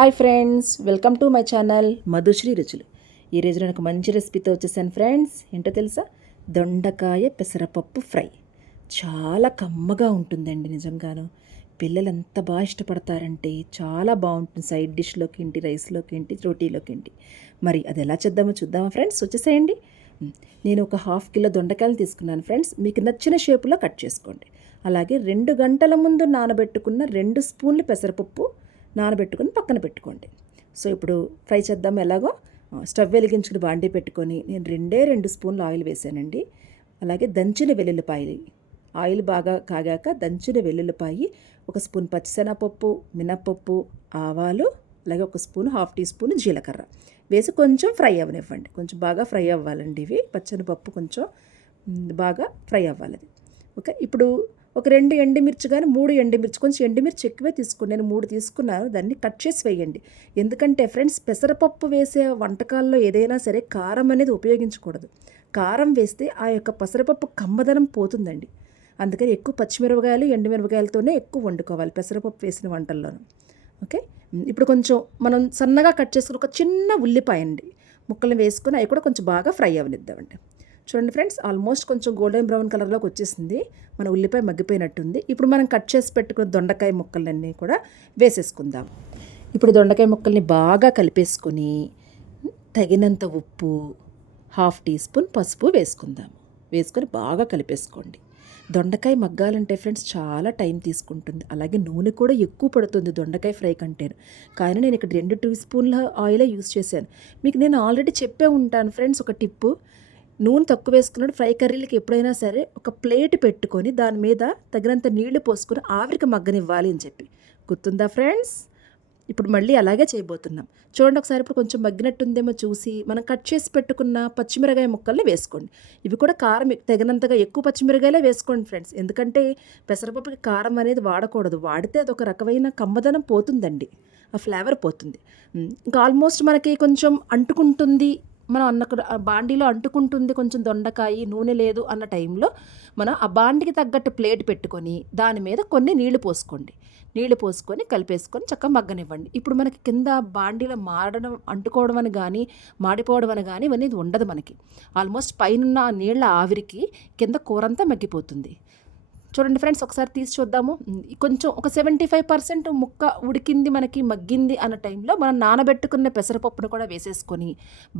Hi friends welcome to my channel Madhushri రుచులు. ఈరోజు నేను ఒక మంచి రెసిపీతో వచ్చేసాను ఫ్రెండ్స్. ఏంటో తెలుసా? దొండకాయ పెసరపప్పు ఫ్రై. చాలా కమ్మగా ఉంటుందండి నిజంగాను. పిల్లలు ఎంత బాగా ఇష్టపడతారంటే చాలా బాగుంటుంది సైడ్ డిష్లోకి ఏంటి రైస్లోకి ఏంటి రోటీలోకి ఏంటి. మరి అది ఎలా చేద్దామో చూద్దామా ఫ్రెండ్స్? వచ్చేసేయండి. నేను ఒక హాఫ్ కిలో దొండకాయలు తీసుకున్నాను ఫ్రెండ్స్. మీకు నచ్చిన షేపులో కట్ చేసుకోండి. అలాగే రెండు గంటల ముందు నానబెట్టుకున్న రెండు స్పూన్లు పెసరపప్పు నానబెట్టుకొని పక్కన పెట్టుకోండి. సో ఇప్పుడు ఫ్రై చేద్దాం. ఎలాగో స్టవ్ వెలిగించుకుని బాండీ పెట్టుకొని నేను రెండే రెండు స్పూన్లు ఆయిల్ వేసానండి. అలాగే దంచిన వెల్లుల్లిపాయలు. ఆయిల్ బాగా కాగాక దంచిన వెల్లుల్లిపాయి ఒక స్పూన్ పచ్చిశనగపప్పు మినప్పప్పు ఆవాలు అలాగే ఒక స్పూన్ హాఫ్ టీ స్పూన్ జీలకర్ర. వేసి కొంచెం ఫ్రై అవ్వనివ్వండి. కొంచెం బాగా ఫ్రై అవ్వాలండి ఇవి. పచ్చని పప్పు కొంచెం బాగా ఫ్రై అవ్వాలి. అది ఓకే ఇప్పుడు ఒక రెండు ఎండుమిర్చి కానీ మూడు ఎండుమిర్చి కొంచెం ఎండుమిర్చి ఎక్కువే తీసుకోండి. నేను మూడు తీసుకున్నాను. దాన్ని కట్ చేసి వేయండి. ఎందుకంటే ఫ్రెండ్స్ పెసరపప్పు వేసే వంటకాల్లో ఏదైనా సరే కారం అనేది ఉపయోగించకూడదు. కారం వేస్తే ఆ యొక్క పెసరపప్పు కమ్మదనం పోతుందండి. అందుకని ఎక్కువ పచ్చిమిరపకాయలు ఎండుమిరపకాయలతోనే ఎక్కువ వండుకోవాలి పెసరపప్పు వేసిన వంటల్లోనూ. ఓకే? ఇప్పుడు కొంచెం మనం సన్నగా కట్ చేసుకుని ఒక చిన్న ఉల్లిపాయ అండి ముక్కలు వేసుకొని అవి కూడా కొంచెం బాగా ఫ్రై అవనిద్దామండి. చూడండి ఫ్రెండ్స్ ఆల్మోస్ట్ కొంచెం గోల్డెన్ బ్రౌన్ కలర్లోకి వచ్చేసింది. మన ఉల్లిపాయ మగ్గిపోయినట్టుంది. ఇప్పుడు మనం కట్ చేసి పెట్టుకున్న దొండకాయ ముక్కలన్నీ కూడా వేసేసుకుందాం. ఇప్పుడు దొండకాయ ముక్కల్ని బాగా కలిపేసుకొని తగినంత ఉప్పు హాఫ్ టీ స్పూన్ పసుపు వేసుకుందాము వేసుకొని బాగా కలిపేసుకోండి. దొండకాయ మగ్గాలంటే ఫ్రెండ్స్ చాలా టైం తీసుకుంటుంది. అలాగే నూనె కూడా ఎక్కువ పడుతుంది దొండకాయ ఫ్రై కంటే. కానీ నేను ఇక్కడ రెండు టీ స్పూన్ల ఆయిలే యూస్ చేశాను. మీకు నేను ఆల్రెడీ చెప్పే ఉంటాను ఫ్రెండ్స్ ఒక టిప్పు. నూనె తక్కువ వేసుకున్నాడు ఫ్రై కర్రీలకి ఎప్పుడైనా సరే ఒక ప్లేట్ పెట్టుకొని దాని మీద తగినంత నీళ్ళు పోసుకుని ఆవిరికి మగ్గనివ్వాలి అని చెప్పి. గుర్తుందా ఫ్రెండ్స్? ఇప్పుడు మళ్ళీ అలాగే చేయబోతున్నాం. చూడండి ఒకసారి ఇప్పుడు కొంచెం మగ్గినట్టుందేమో చూసి మనం కట్ చేసి పెట్టుకున్న పచ్చిమిరకాయ ముక్కల్ని వేసుకోండి. ఇవి కూడా కారం తగినంతగా ఎక్కువ పచ్చిమిరకాయలే వేసుకోండి ఫ్రెండ్స్. ఎందుకంటే పెసరపప్పుకి కారం అనేది వాడకూడదు. వాడితే అది ఒక రకమైన కమ్మదనం పోతుందండి. ఆ ఫ్లేవర్ పోతుంది. ఇంకా ఆల్మోస్ట్ మనకి కొంచెం అంటుకుంటుంది మనం అన్న బాండీలో అంటుకుంటుంది కొంచెం దొండకాయ నూనె లేదు అన్న టైంలో మనం ఆ బాండికి తగ్గట్టు ప్లేట్ పెట్టుకొని దాని మీద కొన్ని నీళ్ళు పోసుకోండి. నీళ్ళు పోసుకొని కలిపేసుకొని చక్కగా మగ్గనివ్వండి. ఇప్పుడు మనకి కింద బాండీలో మారడం అంటుకోవడం అని కానీ మాడిపోవడం అని కానీ ఇవన్నీ ఉండదు మనకి. ఆల్మోస్ట్ పైన ఆ నీళ్ళ ఆవిరికి కింద కూరంతా మగ్గిపోతుంది. చూడండి ఫ్రెండ్స్ ఒకసారి తీసి చూద్దాము. కొంచెం ఒక సెవెంటీ ఫైవ్ పర్సెంట్ ముక్క ఉడికింది మనకి మగ్గింది అన్న టైంలో మనం నానబెట్టుకున్న పెసరపప్పును కూడా వేసేసుకొని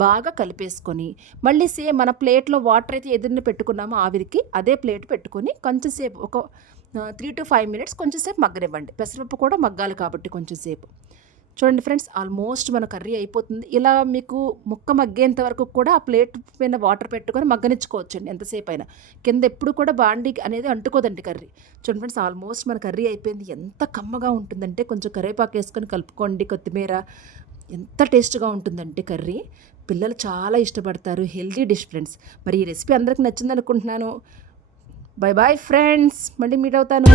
బాగా కలిపేసుకొని మళ్ళీ సేమ్ మన ప్లేట్లో వాటర్ అయితే ఎదురుని పెట్టుకున్నామో ఆవిరికి అదే ప్లేట్ పెట్టుకొని కొంచెం సేపు ఒక త్రీ టు ఫైవ్ మినిట్స్ కొంచెం సేపు మగ్గనివ్వండి. పెసరపప్పు కూడా మగ్గాలి కాబట్టి కొంచెం సేపు. చూడండి ఫ్రెండ్స్ ఆల్మోస్ట్ మన కర్రీ అయిపోతుంది. ఇలా మీకు ముక్క మగ్గేంత వరకు కూడా ఆ ప్లేట్ పైన వాటర్ పెట్టుకొని మగ్గనిచ్చుకోవచ్చండి ఎంతసేపు అయినా కింద ఎప్పుడు కూడా బాండి అనేది అంటుకోదండి కర్రీ. చూడండి ఫ్రెండ్స్ ఆల్మోస్ట్ మన కర్రీ అయిపోయింది. ఎంత కమ్మగా ఉంటుందంటే కొంచెం కరివేపాకు వేసుకొని కలుపుకోండి కొత్తిమీర. ఎంత టేస్ట్గా ఉంటుందంటే కర్రీ. పిల్లలు చాలా ఇష్టపడతారు. Healthy dish friends. మరి ఈ రెసిపీ అందరికి నచ్చింది అనుకుంటున్నాను బై బాయ్ ఫ్రెండ్స్. మళ్ళీ మీట్ అవుతాను.